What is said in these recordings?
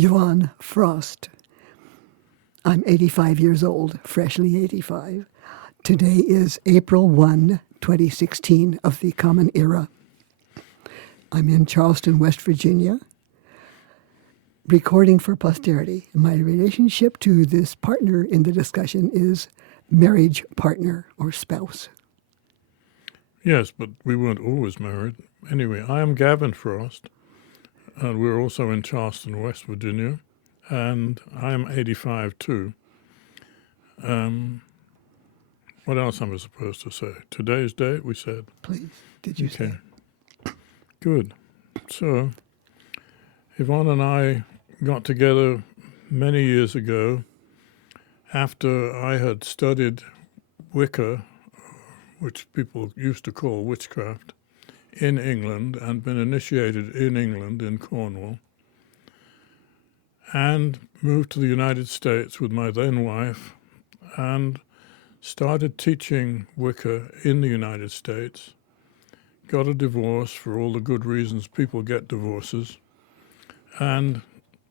Yvonne Frost. I'm 85 years old, freshly 85. Today is April 1, 2016 of the Common Era. I'm in Charleston, West Virginia, recording for posterity. My relationship to this partner in the discussion is marriage partner or spouse. Yes, but we weren't always married. Anyway, I am Gavin Frost, and we're also in Charleston, West Virginia, and I am 85 too. What else am I supposed to say? Today's date, we said. Please, did you say? Good. So, Yvonne and I got together many years ago after I had studied Wicca, which people used to call witchcraft, in England and been initiated in England, in Cornwall, and moved to the United States with my then wife and started teaching Wicca in the United States, got a divorce for all the good reasons people get divorces, and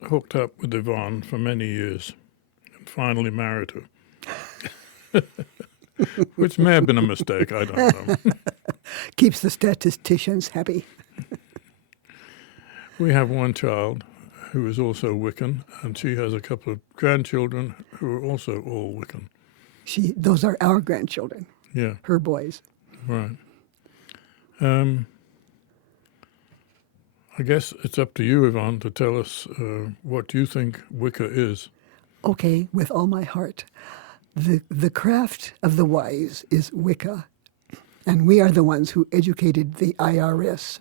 hooked up with Yvonne for many years and finally married her. Which may have been a mistake, I don't know. Keeps the statisticians happy. We have one child who is also Wiccan, and she has a couple of grandchildren who are also all Wiccan. Those are our grandchildren. Yeah. Her boys. Right. I guess it's up to you, Yvonne, to tell us what you think Wicca is. Okay, with all my heart. The craft of the wise is Wicca, and we are the ones who educated the IRS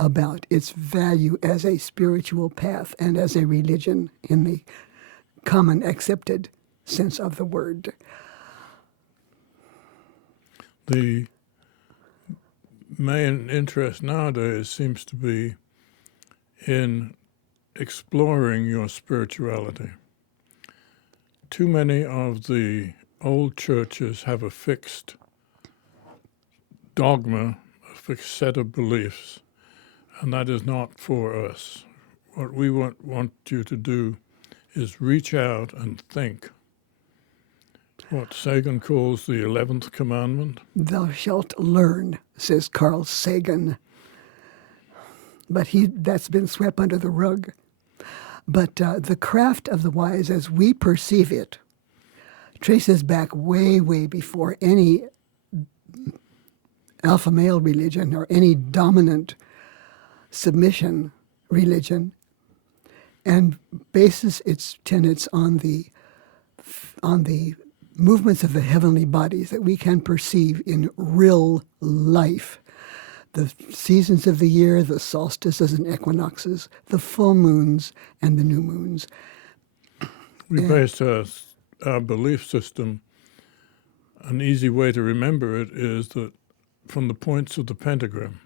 about its value as a spiritual path and as a religion in the common accepted sense of the word. The main interest nowadays seems to be in exploring your spirituality. Too many of the old churches have a fixed dogma, a fixed set of beliefs, and that is not for us. What we want you to do is reach out and think. What Sagan calls the 11th commandment. Thou shalt learn, says Carl Sagan. But that's been swept under the rug. But the craft of the wise, as we perceive it, traces back way, way before any alpha male religion or any dominant submission religion, and bases its tenets on the movements of the heavenly bodies that we can perceive in real life. The seasons of the year, the solstices and equinoxes, the full moons and the new moons. We based our belief system, an easy way to remember it is that from the points of the pentagram.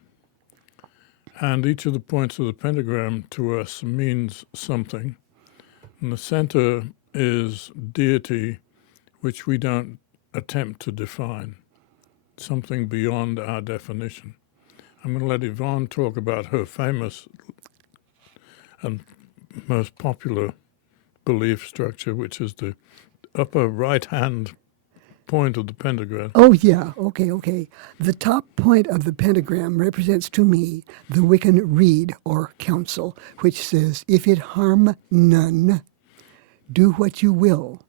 And each of the points of the pentagram to us means something. And the center is deity, which we don't attempt to define, something beyond our definition. I'm going to let Yvonne talk about her famous and most popular belief structure, which is the upper right-hand point of the pentagram. Oh, yeah. Okay. The top point of the pentagram represents to me the Wiccan Rede or counsel, which says, if it harm none, do what you will.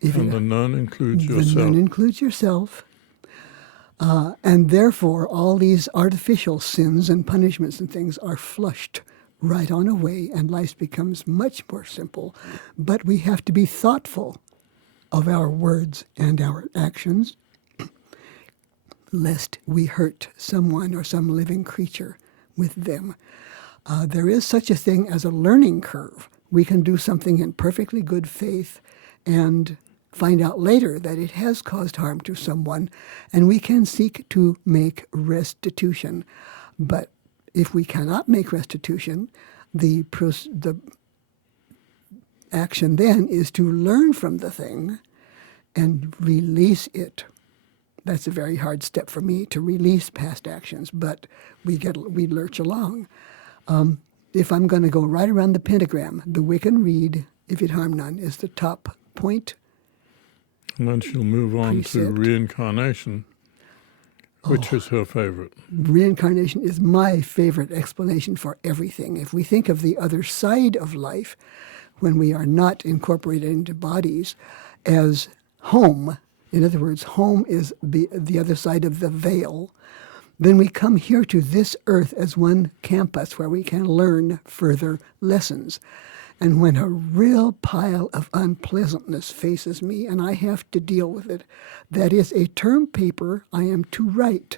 And the none includes yourself. The none includes yourself. And therefore, all these artificial sins and punishments and things are flushed right on away, and life becomes much more simple. But we have to be thoughtful of our words and our actions, lest we hurt someone or some living creature with them. There is such a thing as a learning curve. We can do something in perfectly good faith and find out later that it has caused harm to someone, and we can seek to make restitution. But if we cannot make restitution, the action then is to learn from the thing and release it. That's a very hard step for me, to release past actions, but we lurch along. if I'm going to go right around the pentagram, the Wiccan reed, if it harm none, is the top point. And then she'll move on to Precept. reincarnation, which is her favorite. Reincarnation is my favorite explanation for everything. If we think of the other side of life, when we are not incorporated into bodies, as home, in other words, home is the other side of the veil, then we come here to this earth as one campus where we can learn further lessons. And when a real pile of unpleasantness faces me and I have to deal with it, that is a term paper I am to write.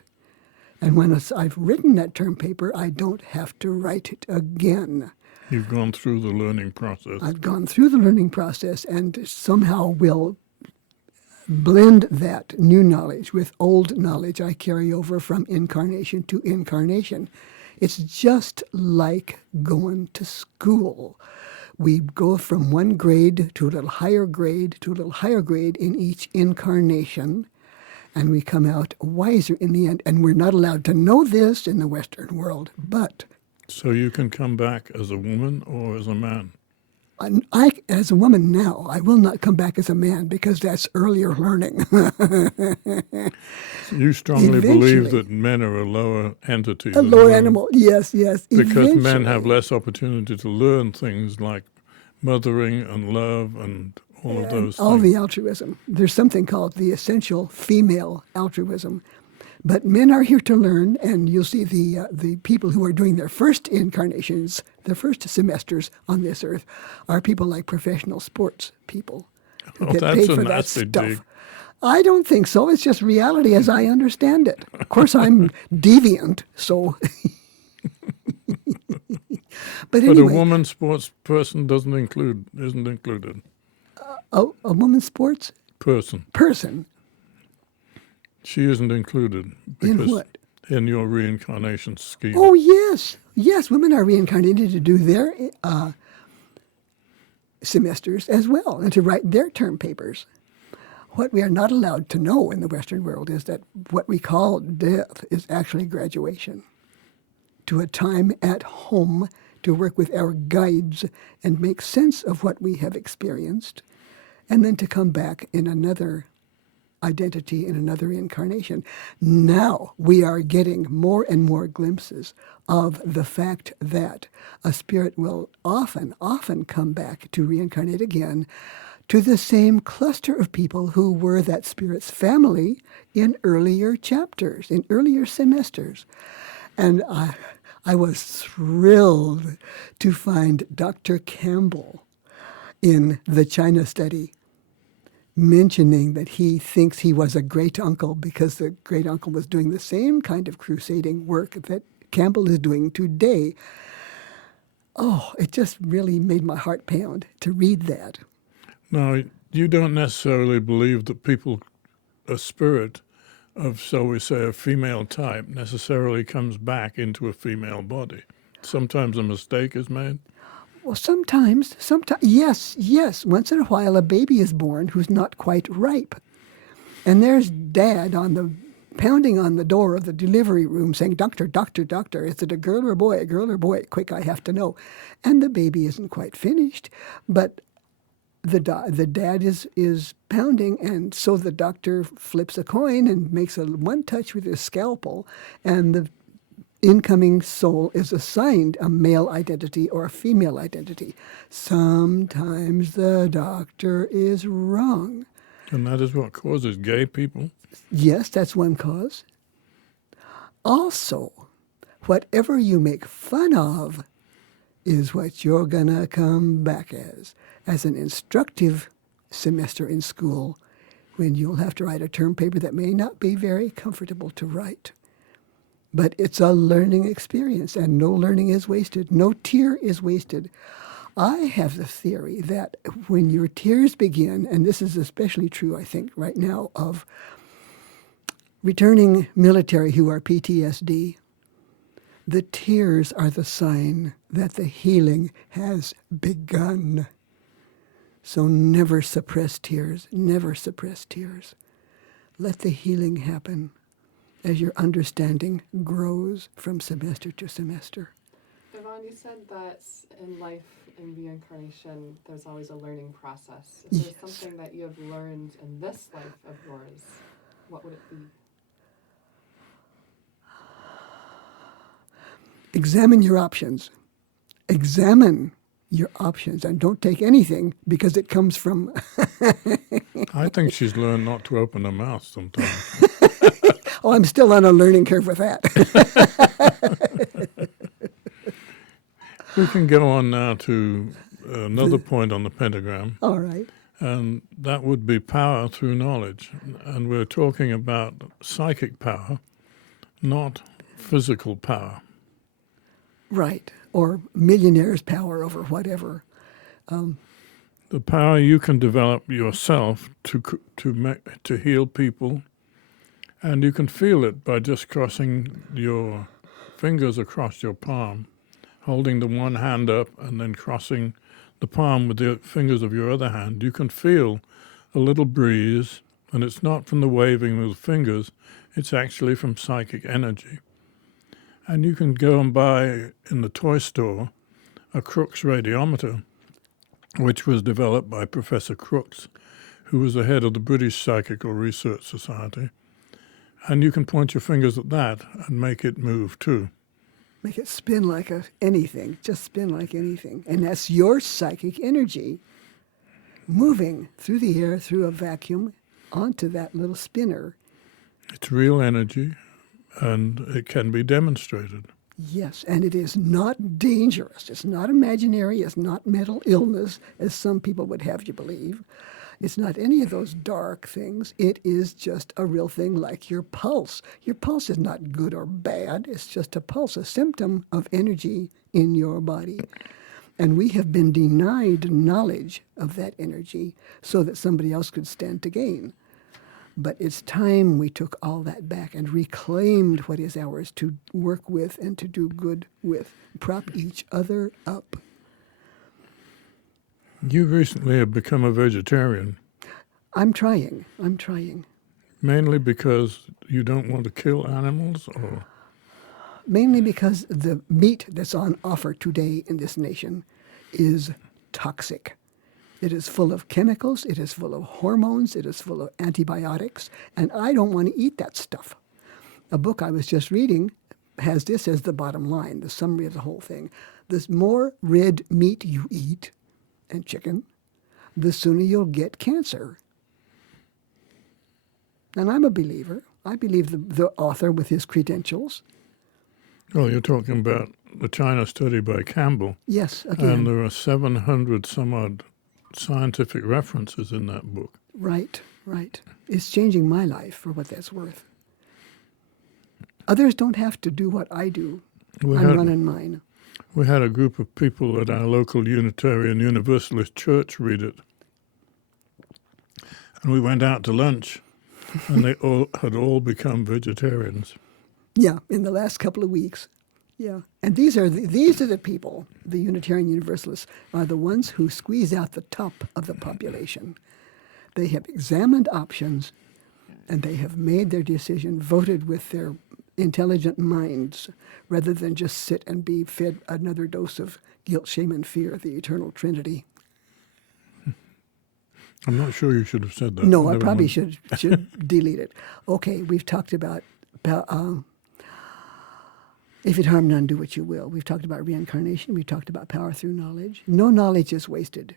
And when I've written that term paper, I don't have to write it again. You've gone through the learning process. I've gone through the learning process and somehow will blend that new knowledge with old knowledge I carry over from incarnation to incarnation. It's just like going to school. We go from one grade to a little higher grade to a little higher grade in each incarnation, and we come out wiser in the end. And we're not allowed to know this in the Western world, but... So you can come back as a woman or as a man? As a woman now, I will not come back as a man because that's earlier learning. You strongly believe that men are a lower entity. A lower animal, yes. Because Eventually. men have less opportunity to learn things like mothering and love and all of those all things. the altruism. There's something called the essential female altruism. But men are here to learn, and you'll see the people who are doing their first incarnations, their first semesters on this earth, are people like professional sports people who get That's paid a for that nasty stuff. dig. I don't think so. It's just reality as I understand it. Of course, I'm deviant, so... But anyway, But a woman sports person isn't included. a woman's sports Person. She isn't included. In what? In your reincarnation scheme. Oh, yes. Yes, women are reincarnated to do their semesters as well and to write their term papers. What we are not allowed to know in the Western world is that what we call death is actually graduation to a time at home to work with our guides and make sense of what we have experienced, and then to come back in another identity, in another incarnation. Now we are getting more and more glimpses of the fact that a spirit will often come back to reincarnate again to the same cluster of people who were that spirit's family in earlier chapters, in earlier semesters. And I was thrilled to find Dr. Campbell in the China study mentioning that he thinks he was a great uncle because the great uncle was doing the same kind of crusading work that Campbell is doing today. Oh, it just really made my heart pound to read that. Now, you don't necessarily believe that a spirit of, shall we say, a female type necessarily comes back into a female body. Sometimes a mistake is made. Well, sometimes, yes. Once in a while, a baby is born who's not quite ripe. And there's Dad pounding on the door of the delivery room saying, "Doctor, doctor, doctor, is it a girl or a boy? A girl or a boy? Quick, I have to know." And the baby isn't quite finished, but the dad is pounding, and so the doctor flips a coin and makes one touch with his scalpel, and the incoming soul is assigned a male identity or a female identity. Sometimes the doctor is wrong. And that is what causes gay people. Yes, that's one cause. Also, whatever you make fun of is what you're going to come back as an instructive semester in school when you'll have to write a term paper that may not be very comfortable to write. But it's a learning experience, and no learning is wasted. No tear is wasted. I have the theory that when your tears begin, and this is especially true, I think, right now, of returning military who are PTSD, the tears are the sign that the healing has begun. So never suppress tears. Never suppress tears. Let the healing happen as your understanding grows from semester to semester. Yvonne, Yvonne, you said that in life, in reincarnation, there's always a learning process. If there's something that you have learned in this life of yours, what would it be? Examine your options. Examine your options and don't take anything because it comes from... I think she's learned not to open her mouth sometimes. Oh, I'm still on a learning curve with that. We can go on now to another point on the pentagram, All right. and that would be power through knowledge. And we're talking about psychic power, not physical power. Right. Or millionaire's power over whatever. The power you can develop yourself to heal people, and you can feel it by just crossing your fingers across your palm, holding the one hand up and then crossing the palm with the fingers of your other hand. You can feel a little breeze, and it's not from the waving of the fingers, it's actually from psychic energy. And you can go and buy in the toy store a Crookes radiometer, which was developed by Professor Crookes, who was the head of the British Psychical Research Society. And you can point your fingers at that and make it move too. Make it spin like anything. Just spin like anything. And that's your psychic energy moving through the air, through a vacuum, onto that little spinner. It's real energy, and it can be demonstrated. Yes, and it is not dangerous. It's not imaginary. It's not mental illness, as some people would have you believe. It's not any of those dark things. It is just a real thing like your pulse. Your pulse is not good or bad. It's just a pulse, a symptom of energy in your body. And we have been denied knowledge of that energy so that somebody else could stand to gain. But it's time we took all that back and reclaimed what is ours to work with and to do good with. Prop each other up. You recently have become a vegetarian. I'm trying. Mainly because you don't want to kill animals, or? Mainly because the meat that's on offer today in this nation is toxic. It is full of chemicals, it is full of hormones, it is full of antibiotics, and I don't want to eat that stuff. A book I was just reading has this as the bottom line, the summary of the whole thing. The more red meat you eat, and chicken, the sooner you'll get cancer. And I'm a believer. I believe the author with his credentials. Oh, you're talking about the China study by Campbell. Yes, again. And there are 700 some odd scientific references in that book. Right. It's changing my life for what that's worth. Others don't have to do what I do. I'm running mine. We had a group of people at our local Unitarian Universalist church read it. And we went out to lunch, and they had all become vegetarians. Yeah, in the last couple of weeks. Yeah. And these are the people, the Unitarian Universalists, are the ones who squeeze out the top of the population. They have examined options, and they have made their decision, voted with their intelligent minds, rather than just sit and be fed another dose of guilt, shame, and fear, the eternal Trinity. I'm not sure you should have said that. No, I probably should delete it. Okay, we've talked about if it harm none, do what you will. We've talked about reincarnation. We've talked about power through knowledge. No knowledge is wasted.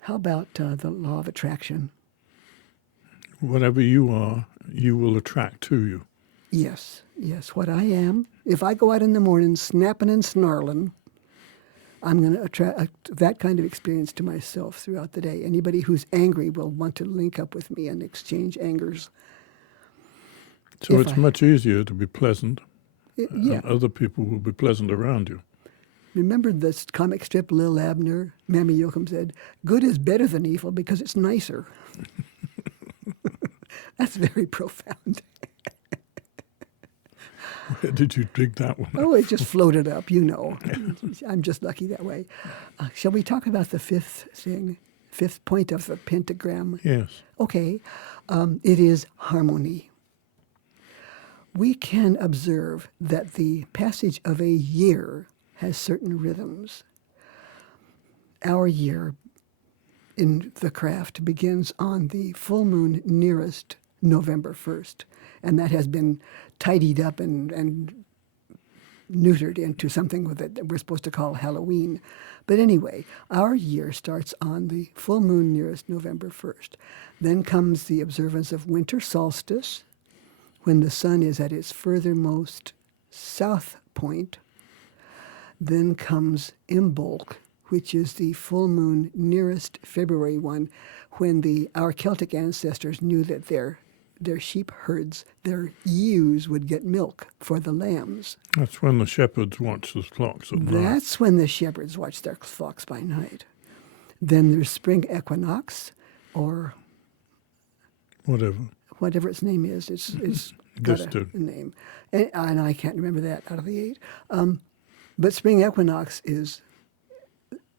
How about the law of attraction? Whatever you are, you will attract to you. Yes. What I am, if I go out in the morning snapping and snarling, I'm going to attract that kind of experience to myself throughout the day. Anybody who's angry will want to link up with me and exchange angers. So it's much easier to be pleasant, yeah. and other people will be pleasant around you. Remember this comic strip, Lil Abner? Mammy Yoakum said, good is better than evil because it's nicer. That's very profound. Where did you dig that one? Oh, it just floated up, you know. I'm just lucky that way. Shall we talk about the fifth point of the pentagram? Yes. Okay. It is harmony. we can observe that the passage of a year has certain rhythms. Our year in the craft begins on the full moon nearest November 1st, and that has been tidied up and neutered into something that we're supposed to call Halloween. But anyway, our year starts on the full moon nearest November 1st. Then comes the observance of winter solstice, when the sun is at its furthermost south point. Then comes Imbolc, which is the full moon nearest February 1, when our Celtic ancestors knew that their sheep herds, their ewes, would get milk for the lambs. That's when the shepherds watch the flocks at night. That's when the shepherds watch their flocks by night. Then there's spring equinox, or whatever its name is. It's got a name. And I can't remember that out of the 8. But spring equinox is,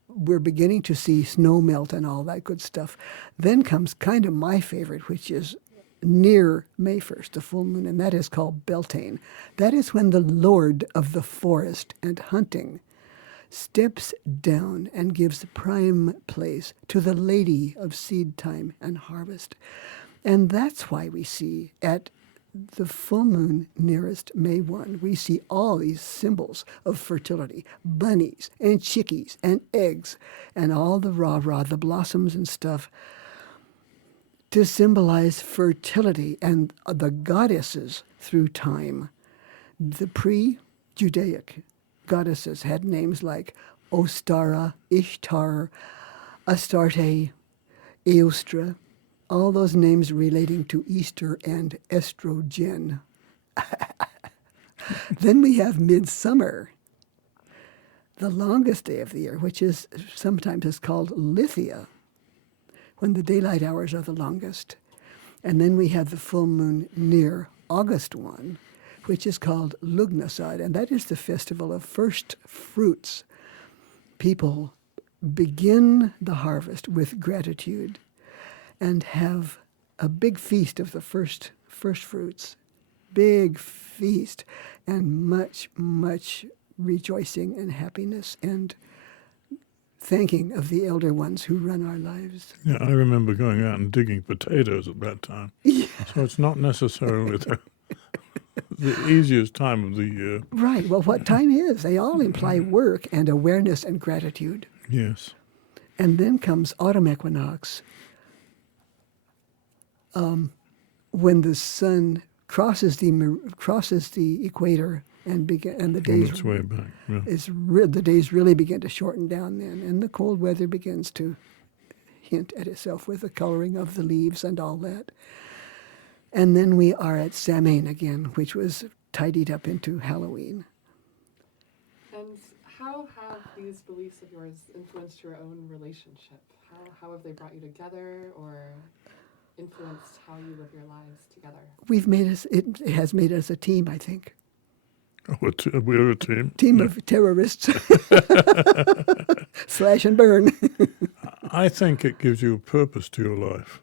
we're beginning to see snow melt and all that good stuff. Then comes kind of my favorite, which is near May 1st, the full moon, and that is called Beltane. That is when the Lord of the forest and hunting steps down and gives prime place to the Lady of seed time and harvest. And that's why we see at the full moon nearest May 1, we see all these symbols of fertility, bunnies and chickies and eggs and all the rah-rah, the blossoms and stuff, to symbolize fertility and the goddesses through time. The pre-Judaic goddesses had names like Ostara, Ishtar, Astarte, Eostra, all those names relating to Easter and estrogen. Then we have midsummer, the longest day of the year, which is sometimes is called Lithia, when the daylight hours are the longest. And then we have the full moon near August 1, which is called Lugnasad, and that is the festival of first fruits. People begin the harvest with gratitude and have a big feast of the first fruits, big feast, and much, much rejoicing and happiness and thanking of the elder ones who run our lives. Yeah, I remember going out and digging potatoes at that time. Yeah. So it's not necessarily the easiest time of the year. Right. Well, what time is? They all imply work and awareness and gratitude. Yes. And then comes autumn equinox, when the sun crosses the equator and the days On its way back. Yeah. The days really begin to shorten down then, and the cold weather begins to hint at itself with the coloring of the leaves and all that. And then we are at Samhain again, which was tidied up into Halloween. And how have these beliefs of yours influenced your own relationship? How have they brought you together or influenced how you live your lives together? It has made us a team, I think. Oh, we're a team. Team of terrorists. Slash and burn. I think it gives you a purpose to your life.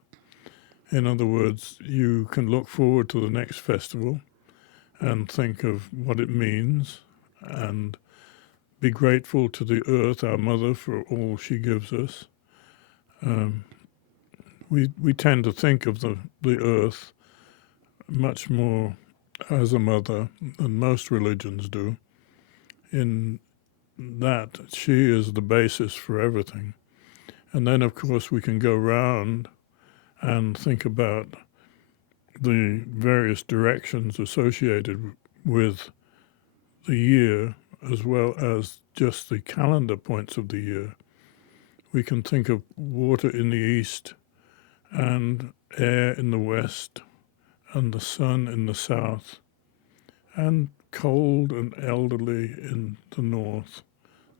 In other words, you can look forward to the next festival and think of what it means and be grateful to the earth, our mother, for all she gives us. We tend to think of the earth much more as a mother than most religions do, in that she is the basis for everything. And then, of course, we can go round and think about the various directions associated with the year, as well as just the calendar points of the year. We can think of water in the east and air in the west and the sun in the south and cold and elderly in the north,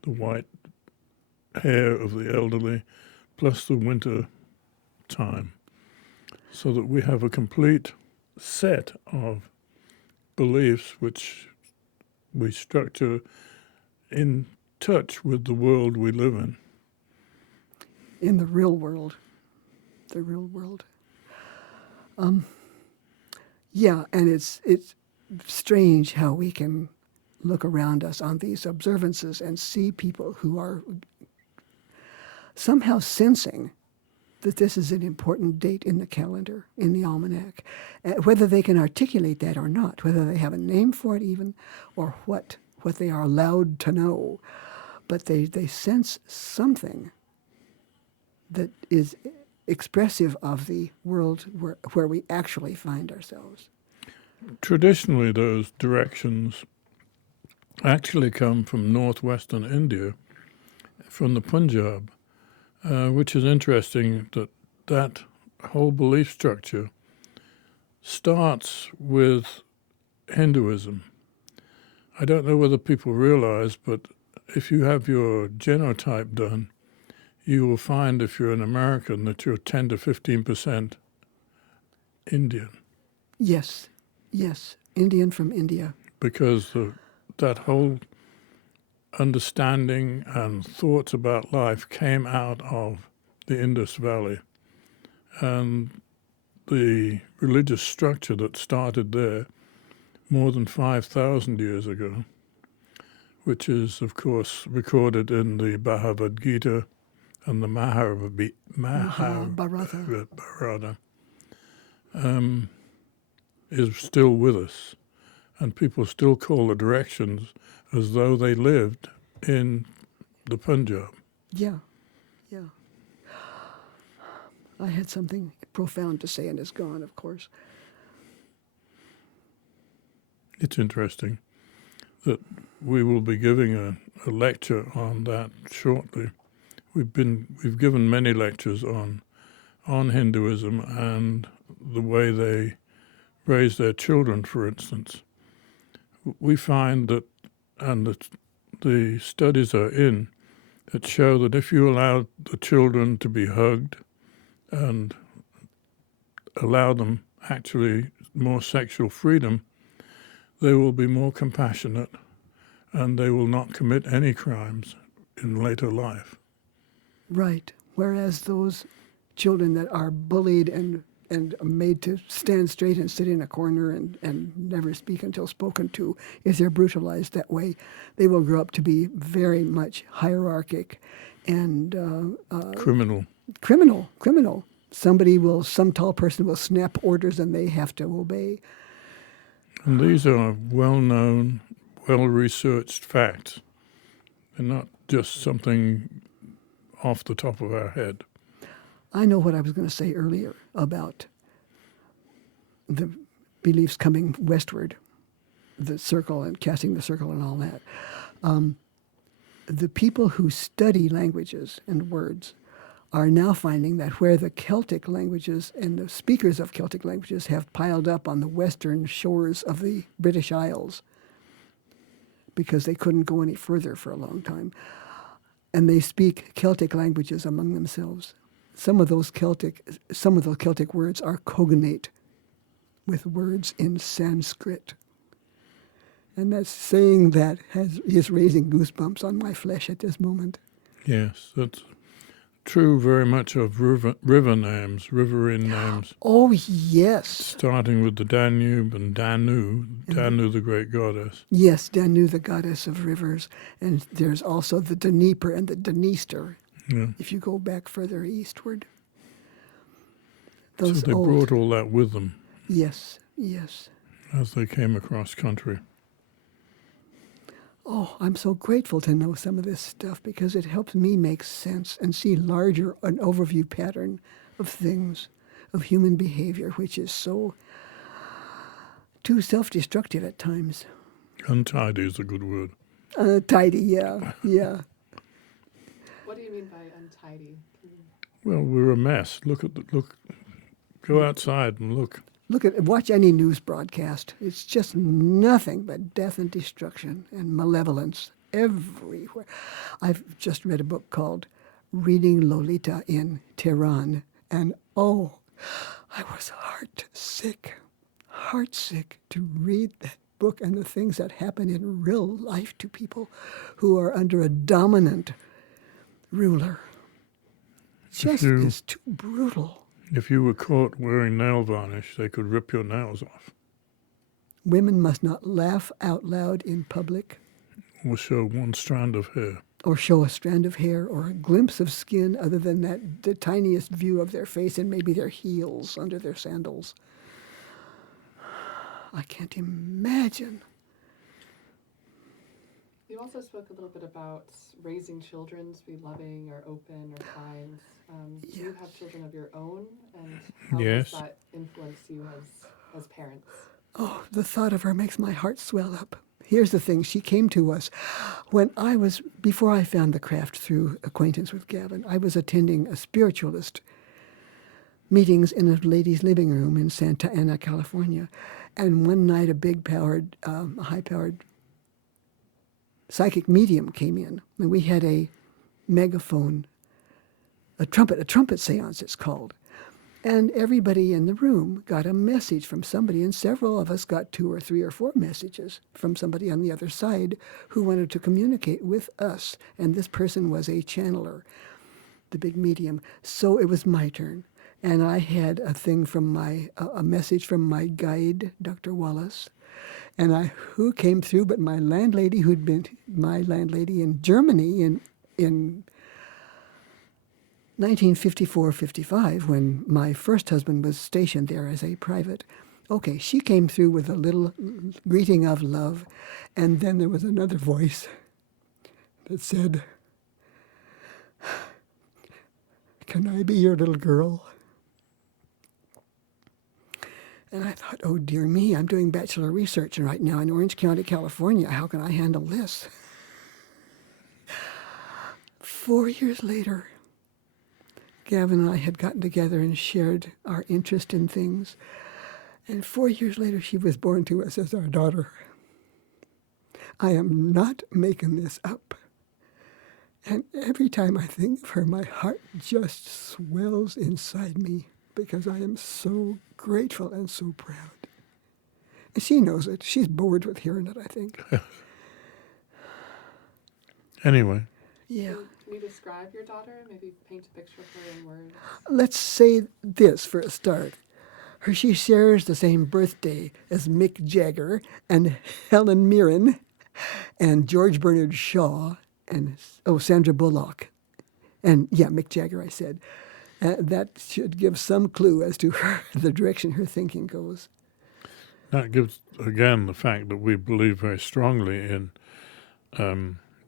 the white hair of the elderly, plus the winter time, so that we have a complete set of beliefs which we structure in touch with the world we live in. In the real world. The real world. Yeah, and it's strange how we can look around us on these observances and see people who are somehow sensing that this is an important date in the calendar, in the almanac, whether they can articulate that or not, whether they have a name for it even, or what they are allowed to know. But they sense something that is expressive of the world where we actually find ourselves. Traditionally, those directions actually come from northwestern India, from the Punjab, which is interesting that whole belief structure starts with Hinduism. I don't know whether people realize, but if you have your genotype done, you will find, if you're an American, that you're 10 to 15% Indian. Yes, Indian from India. Because that whole understanding and thoughts about life came out of the Indus Valley. And the religious structure that started there more than 5,000 years ago, which is, of course, recorded in the Bhagavad Gita and the Mahabharata, is still with us. And people still call the directions as though they lived in the Punjab. Yeah. I had something profound to say, and it's gone, of course. It's interesting that we will be giving a lecture on that shortly. We've given many lectures on Hinduism and the way they raise their children, for instance. We find that, and the studies are in, that show that if you allow the children to be hugged and allow them actually more sexual freedom, they will be more compassionate and they will not commit any crimes in later life. Right. Whereas those children that are bullied and made to stand straight and sit in a corner and never speak until spoken to, if they're brutalized that way, they will grow up to be very much hierarchic and Criminal. Some tall person will snap orders and they have to obey. And these are well-known, well-researched facts. They're not just something off the top of our head. I know what I was going to say earlier about the beliefs coming westward, the circle and casting the circle and all that. The people who study languages and words are now finding that where the Celtic languages and the speakers of Celtic languages have piled up on the western shores of the British Isles because they couldn't go any further for a long time, and they speak Celtic languages among themselves. Some of those Celtic words are cognate with words in Sanskrit. And that saying that is raising goosebumps on my flesh at this moment. Yes, that's true very much of river names, riverine names. Oh, yes. Starting with the Danube and Danu the great goddess. Yes, Danu, the goddess of rivers. And there's also the Dnieper and the Dniester. Yeah. If you go back further eastward. So they brought all that with them. Yes. As they came across country. Oh, I'm so grateful to know some of this stuff because it helps me make sense and see an overview pattern of things, of human behavior, which is so too self-destructive at times. Untidy is a good word. Tidy, yeah. What do you mean by untidy? Well, we're a mess. Go outside and look. Watch any news broadcast. It's just nothing but death and destruction and malevolence everywhere. I've just read a book called Reading Lolita in Tehran, and I was heartsick to read that book and the things that happen in real life to people who are under a dominant ruler. It's too brutal. If you were caught wearing nail varnish, they could rip your nails off. women must not laugh out loud in public Or show one strand of hair. or show a strand of hair or a glimpse of skin other than the tiniest view of their face and maybe their heels under their sandals. I can't imagine. You also spoke a little bit about raising children to be loving or open or kind. Do you have children of your own, and how Yes. does that influence you as parents? Oh, the thought of her makes my heart swell up. Here's the thing. She came to us before I found the craft through acquaintance with Gavin, I was attending a spiritualist meetings in a ladies' living room in Santa Ana, California. And one night a high-powered psychic medium came in. And we had a megaphone, a trumpet seance it's called. And everybody in the room got a message from somebody, and several of us got 2 or 3 or 4 messages from somebody on the other side who wanted to communicate with us. And this person was a channeler, the big medium. So it was my turn. And I had a message from my guide, Dr. Wallace. And who came through but my landlady, who'd been my landlady in Germany in 1954-55, when my first husband was stationed there as a private. Okay, she came through with a little greeting of love, and then there was another voice that said, "Can I be your little girl?" And I thought, oh dear me, I'm doing bachelor research right now in Orange County, California. How can I handle this? 4 years later, Gavin and I had gotten together and shared our interest in things. And 4 years later, she was born to us as our daughter. I am not making this up. And every time I think of her, my heart just swells inside me because I am so grateful and so proud. And she knows it. She's bored with hearing it, I think. Anyway, Yeah. Can you describe your daughter? Maybe paint a picture of her in words. Let's say this for a start. She shares the same birthday as Mick Jagger and Helen Mirren and George Bernard Shaw and, Sandra Bullock. And, yeah, Mick Jagger, I said. That should give some clue as to the direction her thinking goes. that gives, again, the fact that we believe very strongly in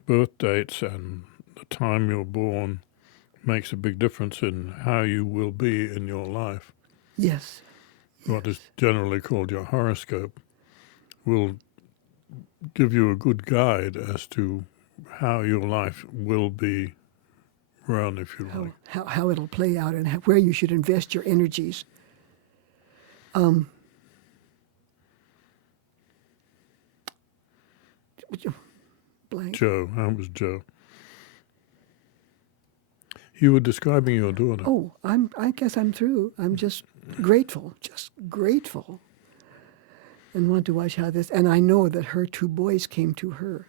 birth dates, and the time you're born makes a big difference in how you will be in your life. Yes. What is generally called your horoscope will give you a good guide as to how your life will be run, if you like. How it'll play out and where you should invest your energies. Blank. Joe, how was Joe? You were describing your daughter. Oh, I guess I'm through. I'm just grateful, and want to watch how this. And I know that her 2 boys came to her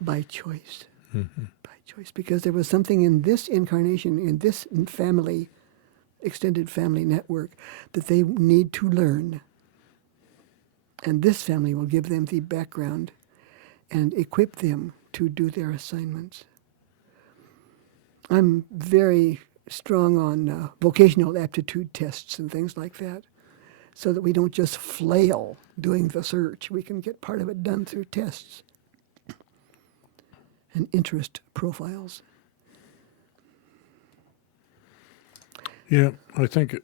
by choice. Mm-hmm. By choice, because there was something in this incarnation, in this family, extended family network, that they need to learn. And this family will give them the background and equip them to do their assignments. I'm very strong on vocational aptitude tests and things like that, so that we don't just flail doing the search. We can get part of it done through tests and interest profiles. Yeah, I think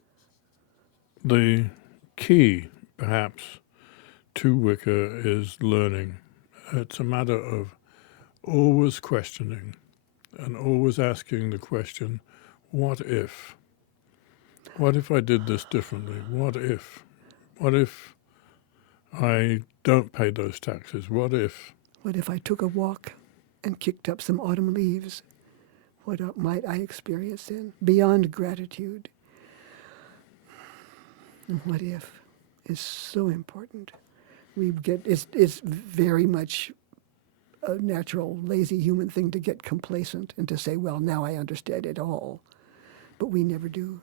the key, perhaps, to Wicca is learning. It's a matter of always questioning and always asking the question, what if? What if I did this differently? What if? What if I don't pay those taxes? What if? What if I took a walk and kicked up some autumn leaves? What might I experience then? Beyond gratitude. And what if is so important. It's very much a natural, lazy human thing to get complacent and to say, well, now I understand it all. But we never do.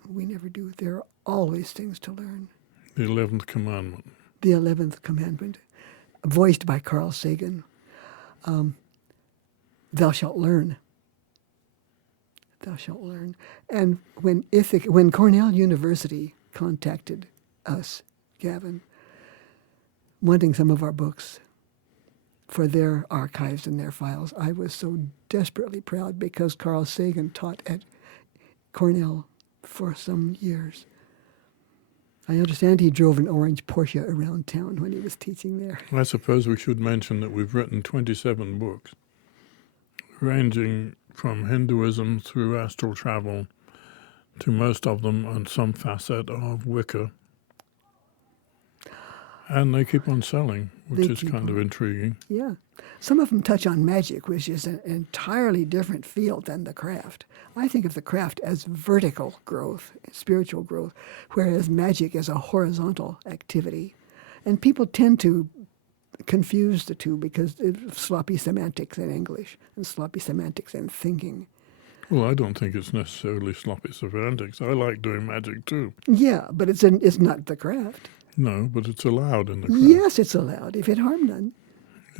There are always things to learn. The 11th commandment. The 11th commandment, voiced by Carl Sagan. Thou shalt learn. Thou shalt learn. And when Cornell University contacted us, Gavin, wanting some of our books for their archives and their files, I was so desperately proud because Carl Sagan taught at Cornell for some years. I understand he drove an orange Porsche around town when he was teaching there. I suppose we should mention that we've written 27 books, ranging from Hinduism through astral travel to most of them on some facet of Wicca. And they keep on selling, which is kind of intriguing. Yeah. Some of them touch on magic, which is an entirely different field than the craft. I think of the craft as vertical growth, spiritual growth, whereas magic is a horizontal activity. And people tend to confuse the two because of sloppy semantics in English and sloppy semantics in thinking. Well, I don't think it's necessarily sloppy semantics. I like doing magic too. Yeah, but it's not the craft. No, but it's allowed in the craft. Yes, it's allowed, if it harm none.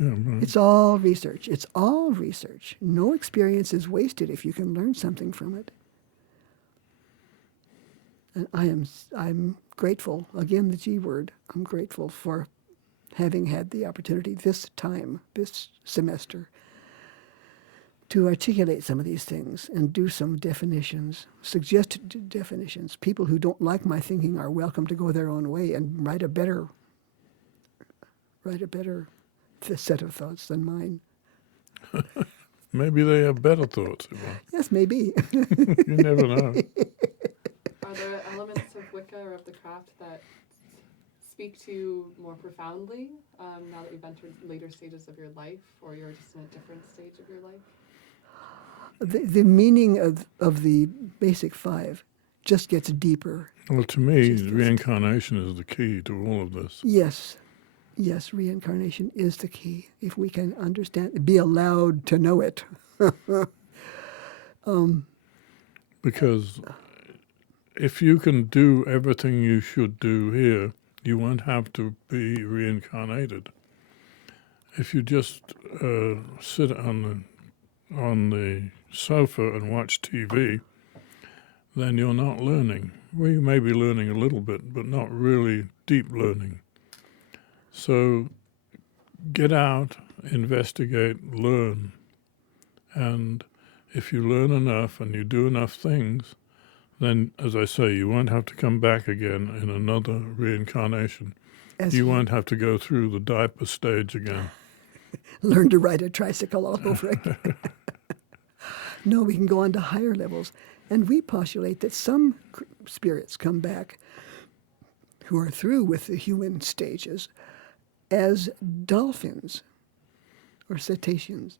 Yeah, right. It's all research. It's all research. No experience is wasted if you can learn something from it. And I'm grateful, again the G word, I'm grateful for having had the opportunity this semester, to articulate some of these things and do some definitions, suggested definitions. People who don't like my thinking are welcome to go their own way and write a better set of thoughts than mine. Maybe they have better thoughts, Yvonne. Yes, maybe. You never know. Are there elements of Wicca or of the craft that speak to you more profoundly now that you've entered later stages of your life, or you're just in a different stage of your life? The meaning of the basic five just gets deeper. Well, to me, reincarnation is the key to all of this. Yes, reincarnation is the key. If we can understand, be allowed to know it. Because if you can do everything you should do here, you won't have to be reincarnated. If you just sit on the sofa and watch TV, then you're not learning. Well, you may be learning a little bit, but not really deep learning. So get out, investigate, learn. And if you learn enough and you do enough things, then, as I say, you won't have to come back again in another reincarnation. You won't have to go through the diaper stage again. Learn to ride a tricycle all over again. No, we can go on to higher levels. And we postulate that some spirits come back who are through with the human stages as dolphins or cetaceans,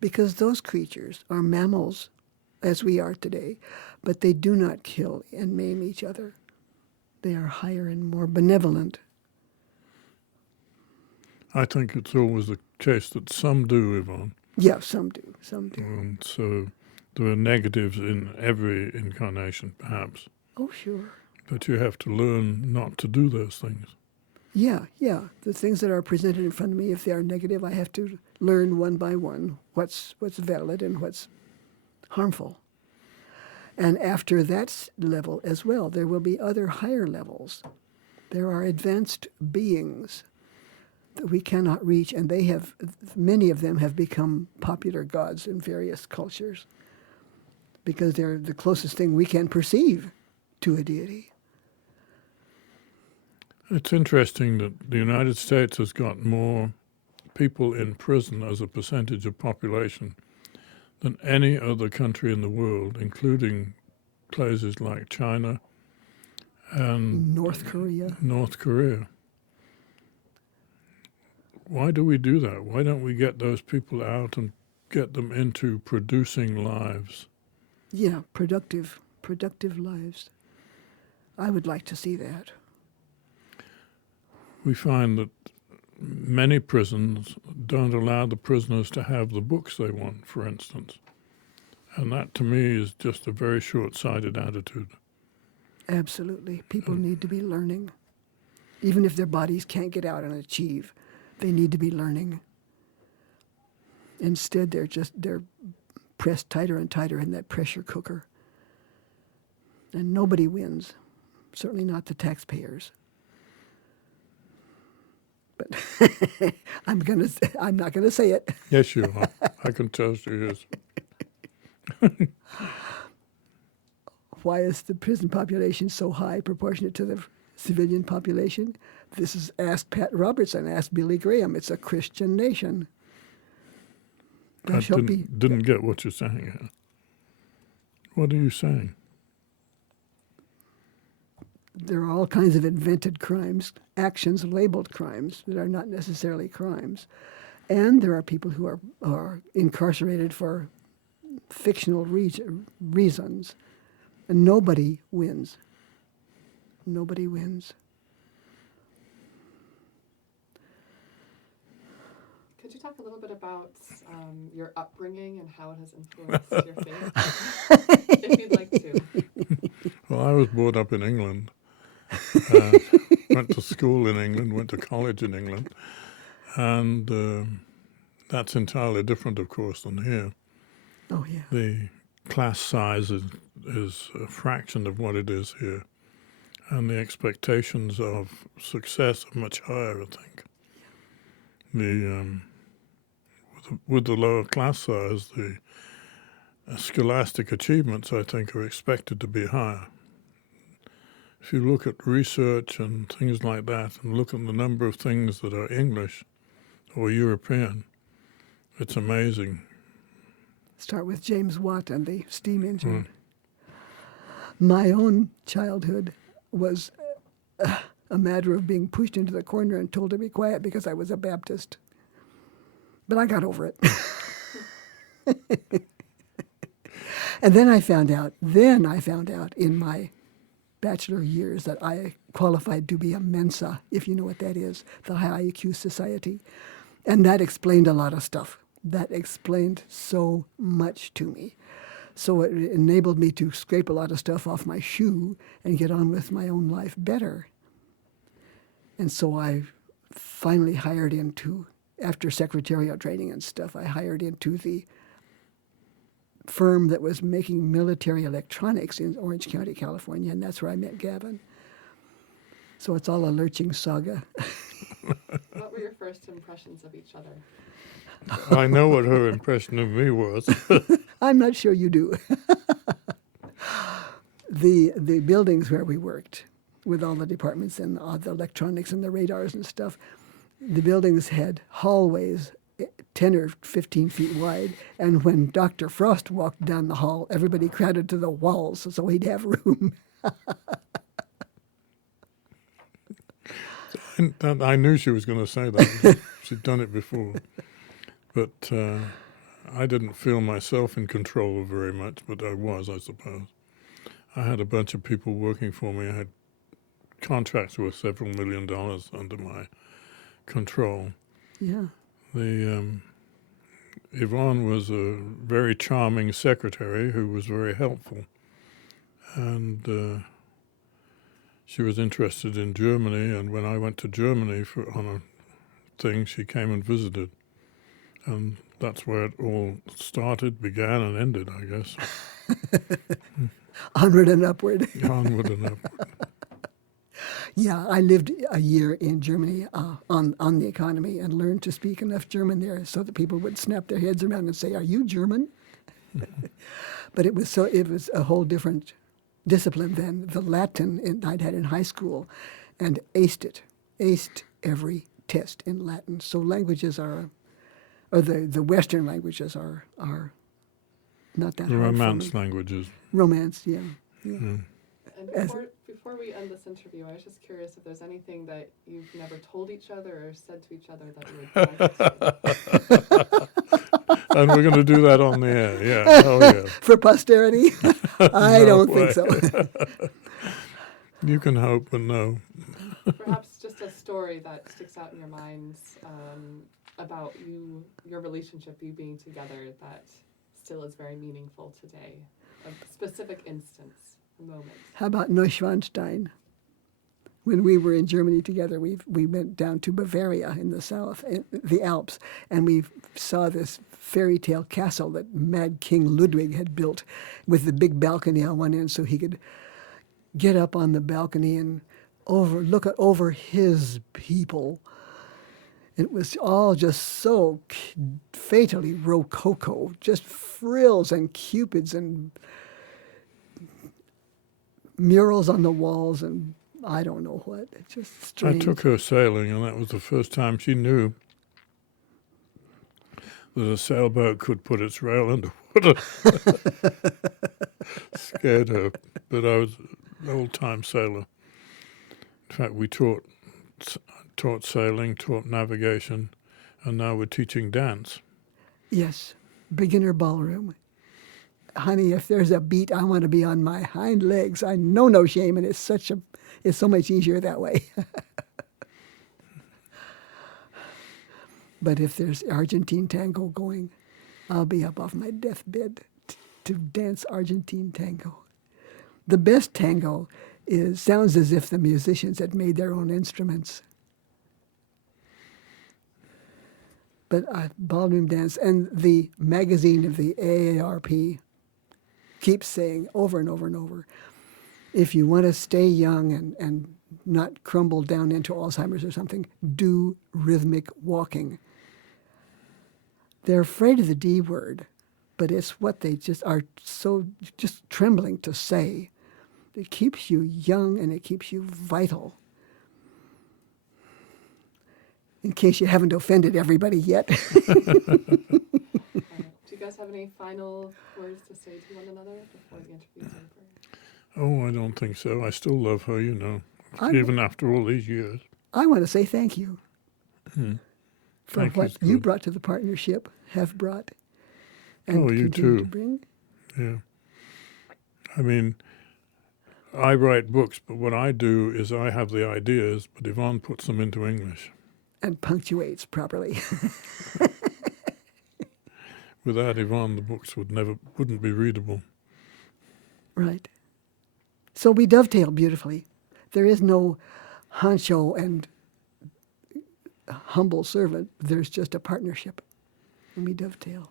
because those creatures are mammals as we are today, but they do not kill and maim each other. They are higher and more benevolent. I think it's always the case that some do, Yvonne. Yeah, some do. And so there are negatives in every incarnation, perhaps. Oh, sure. But you have to learn not to do those things. Yeah. The things that are presented in front of me, if they are negative, I have to learn one by one what's valid and what's harmful. And after that level as well, there will be other higher levels. There are advanced beings that we cannot reach, and many of them have become popular gods in various cultures because they're the closest thing we can perceive to a deity. It's interesting that the United States has got more people in prison as a percentage of population than any other country in the world, including places like China and North Korea. Why do we do that? Why don't we get those people out and get them into producing lives? Yeah, productive lives. I would like to see that. We find that many prisons don't allow the prisoners to have the books they want, for instance. And that, to me, is just a very short-sighted attitude. Absolutely. People need to be learning. Even if their bodies can't get out and achieve, they need to be learning. Instead, they're pressed tighter and tighter in that pressure cooker. And nobody wins, certainly not the taxpayers. But I'm not gonna say it. Yes, you are. I can tell she is. Why is the prison population so high proportionate to the civilian population? This is ask Pat Robertson, ask Billy Graham. It's a Christian nation. I didn't get what you're saying here. What are you saying? There are all kinds of invented crimes, actions labeled crimes that are not necessarily crimes. And there are people who are incarcerated for fictional reasons. And nobody wins. Nobody wins. Could you talk a little bit about your upbringing and how it has influenced your faith, if you'd like to? Well, I was brought up in England. Went to school in England, went to college in England. And that's entirely different, of course, than here. Oh, yeah. The class size is a fraction of what it is here. And the expectations of success are much higher, I think. With the lower class size, the scholastic achievements, I think, are expected to be higher. If you look at research and things like that, and look at the number of things that are English or European, it's amazing. Start with James Watt and the steam engine. My own childhood was a matter of being pushed into the corner and told to be quiet because I was a Baptist. But I got over it. And then I found out in my bachelor years that I qualified to be a Mensa, if you know what that is, the High IQ Society. And that explained a lot of stuff. That explained so much to me. So it enabled me to scrape a lot of stuff off my shoe and get on with my own life better. And so I finally hired into, after secretarial training and stuff, I hired into the firm that was making military electronics in Orange County, California, and that's where I met Gavin. So it's all a lurching saga. What were your first impressions of each other? I know what her impression of me was. I'm not sure you do. The buildings where we worked, with all the departments and the electronics and the radars and stuff, the buildings had hallways 10 or 15 feet wide, and when Dr. Frost walked down the hall, everybody crowded to the walls so he'd have room. I knew she was going to say that. She'd done it before. But I didn't feel myself in control of very much, but I was, I suppose. I had a bunch of people working for me. I had contracts worth several $1 million under my control. Yeah. Yvonne was a very charming secretary who was very helpful. And she was interested in Germany, and when I went to Germany on a thing, she came and visited. And that's where it all started, began, and ended, I guess. Onward and upward. Onward and upward. Yeah, I lived a year in Germany on the economy and learned to speak enough German there so that people would snap their heads around and say, "Are you German?" But it was a whole different discipline than the Latin I'd had in high school, and aced every test in Latin. So languages or the Western languages are not that The hard Romance for me. languages. Romance, yeah. Mm. And before we end this interview, I was just curious if there's anything that you've never told each other or said to each other that you would like to. And we're going to do that on the air, yeah. Oh, yeah. For posterity? I No don't think so. You can hope, but no. Perhaps just a story that sticks out in your minds about your relationship, you being together, that still is very meaningful today. A specific instance, a moment. How about Neuschwanstein? When we were in Germany together, we went down to Bavaria in the south, in the Alps, and we saw this fairy tale castle that Mad King Ludwig had built with the big balcony on one end so he could get up on the balcony and look over his people. It was all just so fatally rococo, just frills and cupids and murals on the walls and I don't know what. It's just strange. I took her sailing, and that was the first time she knew that a sailboat could put its rail under water. Scared her, but I was an old-time sailor. In fact, we taught sailing, taught navigation, and now we're teaching dance. Yes, beginner ballroom. Honey, if there's a beat, I want to be on my hind legs. I know no shame, and it's so much easier that way. But if there's Argentine tango going, I'll be up off my deathbed to dance Argentine tango. The best tango sounds as if the musicians had made their own instruments. But ballroom dance, and the magazine of the AARP keeps saying over and over and over, if you want to stay young and not crumble down into Alzheimer's or something, do rhythmic walking. They're afraid of the D word, but it's what they just are so just trembling to say. It keeps you young and it keeps you vital. In case you haven't offended everybody yet. Do you guys have any final words to say to one another before the interview's over? Oh, I don't think so. I still love her, even after all these years. I want to say thank you for Thank what you's you good. brought to the partnership, have brought, and Oh, you continue too. to bring. Yeah. I mean, I write books, but what I do is I have the ideas, but Yvonne puts them into English. And punctuates properly. Without Yvonne, the books wouldn't be readable. Right. So we dovetail beautifully. There is no honcho and humble servant. There's just a partnership. And we dovetail.